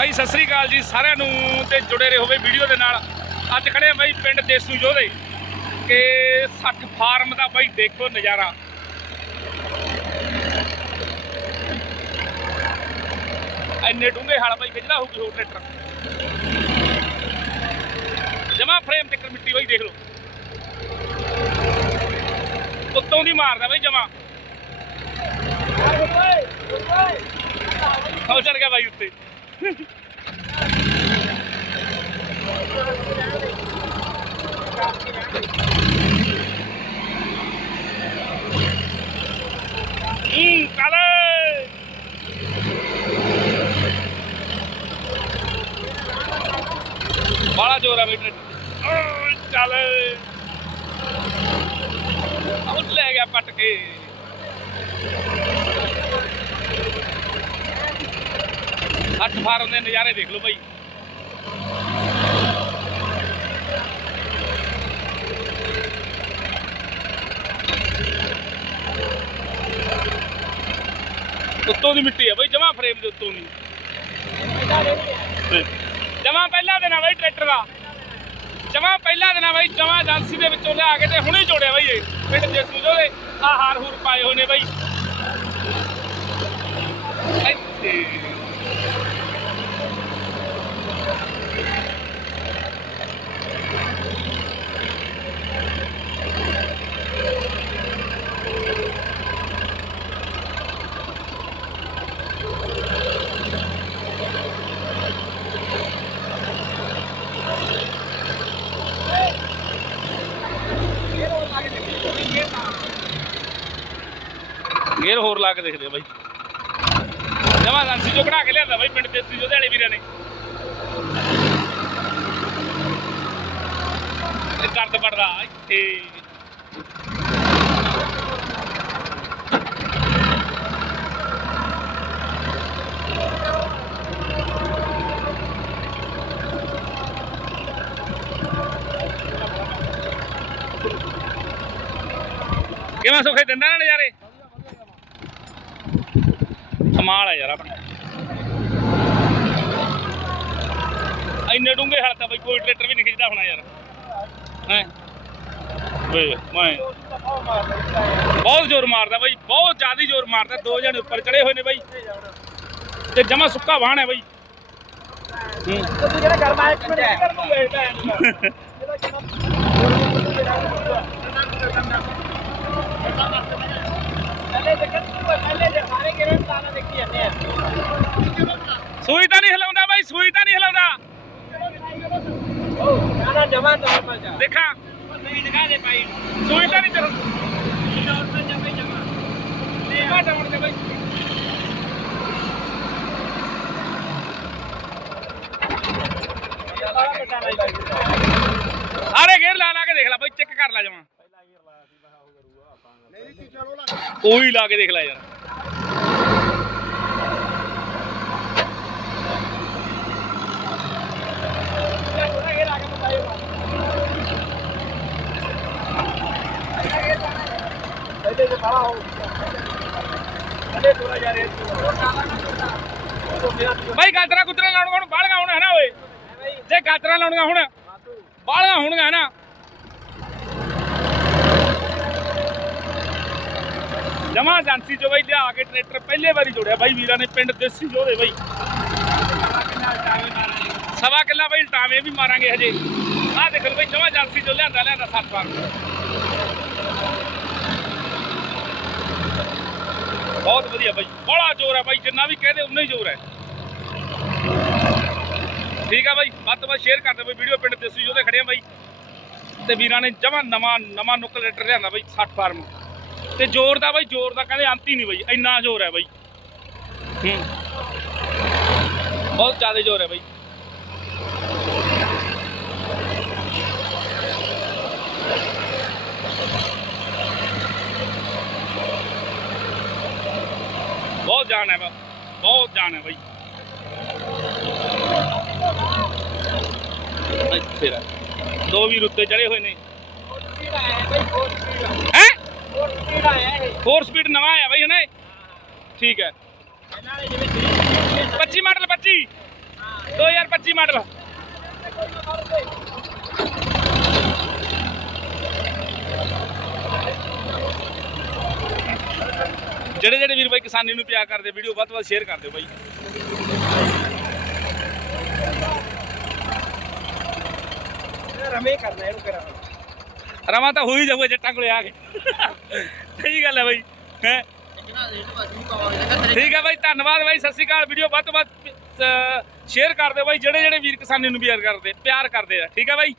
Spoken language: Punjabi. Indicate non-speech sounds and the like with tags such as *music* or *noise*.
ਬਾਈ, ਸਤਿ ਸ੍ਰੀ ਅਕਾਲ ਜੀ ਸਾਰਿਆਂ ਨੂੰ ਤੇ ਜੁੜੇ ਰਹੋ ਬਈ ਵੀਡੀਓ ਦੇ ਨਾਲ। ਅੱਜ ਖੜੇ ਆ ਬਾਈ ਪਿੰਡ ਦੇਸੂ ਜੋਧੇ ਕਿ ਸੱਠ ਫਾਰਮ ਦਾ ਬਾਈ ਦੇਖੋ ਨਜ਼ਾਰਾ। ਇੰਨੇ ਡੂੰਘੇ ਹਲ ਬਾਈ ਖਿੱਚਦਾ ਹੋਊਗੀ ਹੋਰ ਟਰੈਕਟਰ। ਜਮਾ ਫਰੇਮ ਤੇ ਮਿੱਟੀ ਬਾਈ ਦੇਖ ਲਓ। ਉੱਤੋਂ ਦੀ ਮਾਰਦਾ ਬਾਈ ਜਮਾ। ਹੋ ਚੜ ਗਿਆ ਬਾਈ ਉੱਤੇ। ਹੂੰ ਕਾਲੇ ਬਾਲਾ ਜੋਰ ਆ ਬੇਟੇ ਓ ਚੱਲ ਹੱਥ ਲੈ ਫਾਰਮ ਦੇ ਨਜ਼ਾਰੇ ਦੇਖ ਲਓ ਭਾਈ ਉੱਤੋਂ ਦੀ ਮਿੱਟੀ ਆ ਬਈ, ਜਮਾ ਫਰੇਮ ਦੇ ਉੱਤੋਂ ਦੀ। ਜਮਾ ਪਹਿਲਾ ਦਿਨ ਆ ਬਈ ਟਰੈਕਟਰ ਦਾ। ਜਮਾ ਪਹਿਲਾ ਦਿਨ ਆ ਜਮਾ ਏਜੰਸੀ ਦੇ ਵਿੱਚੋਂ ਲਿਆ ਕੇ ਤੇ ਹੁਣੇ ਜੋੜਿਆ ਬਈ ਇਹ। ਪਿੰਡ ਦੇ ਸੂਜੋ ਦੇ ਆ ਹਾਰ ਹੂਰ ਪਾਏ ਹੋਏ ਨੇ ਬਈ। ਇੱਥੇ। ਗੇਰ ਹੋਰ ਲਾ ਕੇ ਦੇਖਦੇ ਆ ਬਾਈ। ਜਮਾ ਏਜੰਸੀ ਚੋਂ ਕਢਾ ਕੇ ਲਿਆਂਦਾ ਬਾਈ ਪਿੰਡ ਦੇ ਸੂਜੋ ਦੇ ਵਾਲੇ ਵੀਰਾਂ ਨੇ। ਇਹ ਕਰਦ ਪੜਦਾ ਇੱਥੇ। ਕਿਵੇਂ ਸੁਖੇ ਦਿੰਦਾ ਨਾ ਨਜ਼ਾਰੇ? ਕਮਾਲ ਆ ਯਾਰ ਆਪਣਾ। ਇੰਨੇ ਡੂੰਘੇ ਹਲ ਤਾਂ ਬਈ ਕੋਈ ਟਰੈਕਟਰ ਵੀ ਨਹੀਂ ਖਿੱਚਦਾ ਹੋਣਾ ਯਾਰ। ਹੈ? ਵੇ ਮੈਂ ਬਹੁਤ ਜ਼ੋਰ ਮਾਰਦਾ ਬਾਈ ਬਹੁਤ ਜ਼ਿਆਦਾ ਜ਼ੋਰ ਮਾਰਦਾ। ਦੋ ਜਣੇ ਉੱਪਰ ਚੜੇ ਹੋਏ ਨੇ ਬਾਈ। ਤੇ ਜਮਾ ਸੁੱਕਾ ਵਾਹਣ ਹੈ ਬਾਈ। ਹੂੰ। *laughs* ਸੂਈ ਤਾਂ ਨਹੀਂ ਹਿਲਾਉਂਦਾ ਬਾਈ ਸੂਈ ਤਾਂ ਨਹੀਂ ਹਿਲਾਉਂਦਾ। ਦੇਖਾਂ। ਨਹੀਂ ਦਿਖਾ ਦੇ ਭਾਈ। ਸੂਈ ਤਾਂ ਨਹੀਂ ਚੱਲ ਜਮਾ ਜਮਾ। ਜਮਾ ਜਮਾ ਡਾਉਣ ਤੇ ਬਾਈ। ਬੜਾ ਪਟਾ ਲਾਈ ਭਾਈ ਸਾਰੇ ਗੇਰ ਲਾ ਲਾ ਕੇ ਦੇਖ ਲੈ ਬਾਈ ਚੈੱਕ ਕਰ ਲੈ ਜਮਾ। ਉਹੀ ਲਾ ਕੇ ਦੇਖ ਲੈ ਯਾਰ। ਥੋੜਾ ਘੇਰ ਆ ਹੋ ਪਹਿਲੇ ਥੋੜਾ ਜਾ ਰੇ ਬਾਈ ਗਾਜਰਾ ਗੁਜਰਾ ਲਾਉਣ ਹੁਣ ਬਾਹਲੀਆਂ ਹੁਣ ਹੈ ਨਾ ਓਏ। ਜੇ ਗਾਜਰਾ ਲਾਉਣੀਆਂ ਹੁਣ, ਬਾਹਲੀਆਂ ਹੋਣਗਾ ਹੈ ਨਾ। ਜਮਾ ਏਜੰਸੀ ਚੋਂ ਬਾਈ ਲਿਆ ਕੇ ਟਰੈਕਟਰ ਪਹਿਲੇ ਵਾਰੀ ਜੋੜਿਆ ਬਾਈ ਵੀਰਾਂ ਨੇ ਪਿੰਡ ਦੇਸੀ ਜੋੜੇ ਬਾਈ। ਸਵਾ ਕਿੱਲਾ ਬਾਈ ਟਾਵੇਂ ਵੀ ਮਾਰਾਂਗੇ ਹਜੇ। ਆਹ ਦੇਖ ਲਓ ਬਾਈ ਜਮਾ ਏਜੰਸੀ ਚੋਂ ਲਿਆਂਦਾ ਲਿਆਂਦਾ ਸੱਤ ਵਾਰ। ਬਹੁਤ ਵਧੀਆ ਬਾਈ, ਬੜਾ ਜ਼ੋਰ ਹੈ ਬਾਈ, ਜਿੰਨਾ ਵੀ ਕਹਦੇ ਉਨਾ ਹੀ ਜ਼ੋਰ ਹੈ ਠੀਕ ਆ ਬਾਈ, ਵੱਧ ਤੋਂ ਵੱਧ ਸ਼ੇਅਰ ਕਰ ਦਿਓ ਬਾਈ, ਵੀਡੀਓ ਪਿੰਡ ਦੇਸੀ ਜੋਦੇ ਖੜੇ ਆ ਬਾਈ। ਤੇ ਵੀਰਾਂ ਨੇ ਜਮਾ ਨਵਾਂ ਨਵਾਂ ਨੁੱਕਲ ਰੇਟਰ ਲਿਆਂਦਾ ਬਾਈ 60 ਫਾਰਮ। ਤੇ ਜ਼ੋਰ ਦਾ ਬਾਈ ਜ਼ੋਰ ਦਾ ਕਹਿੰਦੇ ਅੰਤ ਹੀ ਨਹੀਂ ਬਾਈ ਇੰਨਾ ਜ਼ੋਰ ਹੈ ਬਾਈ। ਹੂੰ। ਬਹੁਤ ਜ਼ਿਆਦਾ ਜ਼ੋਰ ਹੈ ਬਾਈ। ਬਹੁਤ ਜਾਨ ਹੈ ਬਾ ਬਹੁਤ ਜਾਨ ਹੈ ਬਾਈ। ਇੱਥੇ। ਦੋ ਵੀਰ ਉੱਤੇ ਚੜੇ ਹੋਏ ਨੇ। ਹੈ ਬਹੁਤ ਸਪੀਡ ਆਇਆ ਇਹ 4 ਸਪੀਡ ਨਵਾਂ ਆਇਆ ਬਾਈ ਹਨਾ ਇਹ? ਠੀਕ ਹੈ। ਇਹਨਾਂ ਨੇ ਜਿਵੇਂ 25 ਮਾਡਲ 25 2025 ਮਾਡਲ। ਜਿਹੜੇ ਜਿਹੜੇ ਵੀਰ ਬਾਈ ਕਿਸਾਨੀ ਨੂੰ ਪਿਆਰ ਕਰਦੇ ਵੀਡੀਓ ਵੱਧ ਤੋਂ ਵੱਧ ਸ਼ੇਅਰ ਕਰ ਦਿਓ ਬਾਈ। ਰਮੇ ਕਰਨਾ ਇਹਨੂੰ ਕਰਾਂ ਰਵਾਂ ਤਾਂ ਹੋ ਹੀ ਜਾਊਗਾ ਜੱਟਾਂ ਕੋਲੇ ਆ ਕੇ। ਸਹੀ ਗੱਲ ਹੈ ਬਾਈ, ਹੈ? ਠੀਕ ਹੈ ਬਾਈ, ਧੰਨਵਾਦ ਬਾਈ, ਸਤਿ ਸ਼੍ਰੀ ਅਕਾਲ। ਵੀਡੀਓ ਵੱਧ ਤੋਂ ਵੱਧ ਸ਼ੇਅਰ ਕਰ ਦਿਓ ਬਾਈ ਜਿਹੜੇ ਜਿਹੜੇ ਵੀਰ ਕਿਸਾਨੀ ਨੂੰ ਪਿਆਰ ਕਰਦੇ ਪਿਆਰ ਕਰਦੇ ਆ। ਠੀਕ ਹੈ ਬਾਈ?